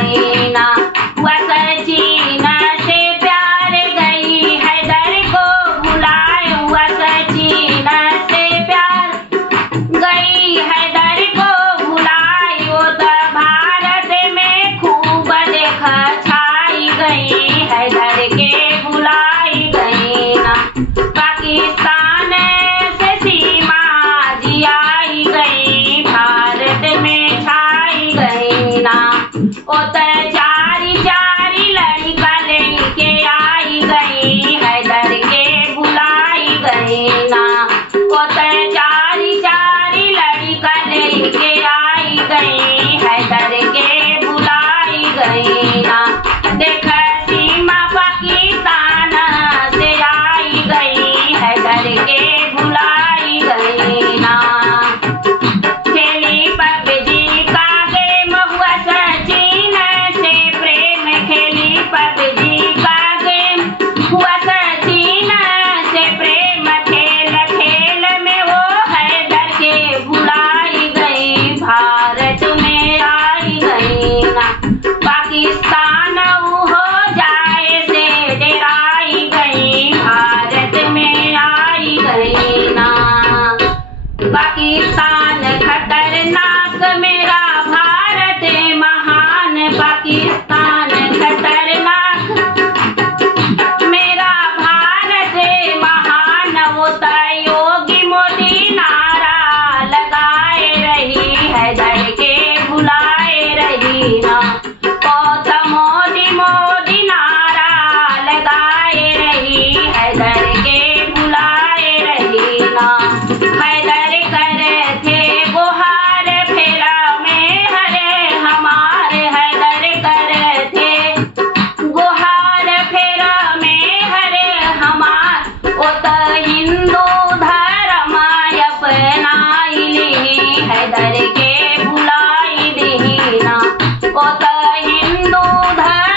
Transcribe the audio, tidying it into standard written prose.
गई ना। हुआ सचिन से प्यार गई हैदर को भुलाए। हुआ सचिन से प्यार गई हैदर को भुलाए। वो तो भारत में खूब देख छाई गई हैदर के भुलाई गई ना। पाकिस्तान से सीमा जी आई गई भारत में छाई गई ना। ओ तो चारी चारी लड़का लेके आई गई हैदर के भुलाई गई ना। ओ तो चारी चारी लड़का लेके आई गई हैदर के भुलाई गई ना। देख सीमा पाकिस्तान से आई गई हैदर के भुलाई गई ना। खेली पबजी का गेम हुआ सचिन से प्रेम। खेली पबजी का गेम हुआ सचिन से प्रेम। खेल खेल में वो हैदर के भुलाई गई भारत में आई गई ना। पाकिस्तान हो जाए से डराई गई भारत में आई गई ना। पाकिस्तान खतरनाक मेरा भारत महान। पाकिस्तान खतरनाक मेरा भारत महान। वो तो योगी मोदी नारा लगाए रही हैदर के भुलाए रही ना। ओ तो मोदी मोदी नारा लगाए रही हैदर के भुलाए रही ना। हैदर करे थे गुहार फेरा में हरे हमारे। हैदर करे थे गुहार फेरा में हरे हमार। ओ तो हिंदू धर्म अपनाई ली हैदर के भुलाई दी ना। ओ तो हिंदू धर्म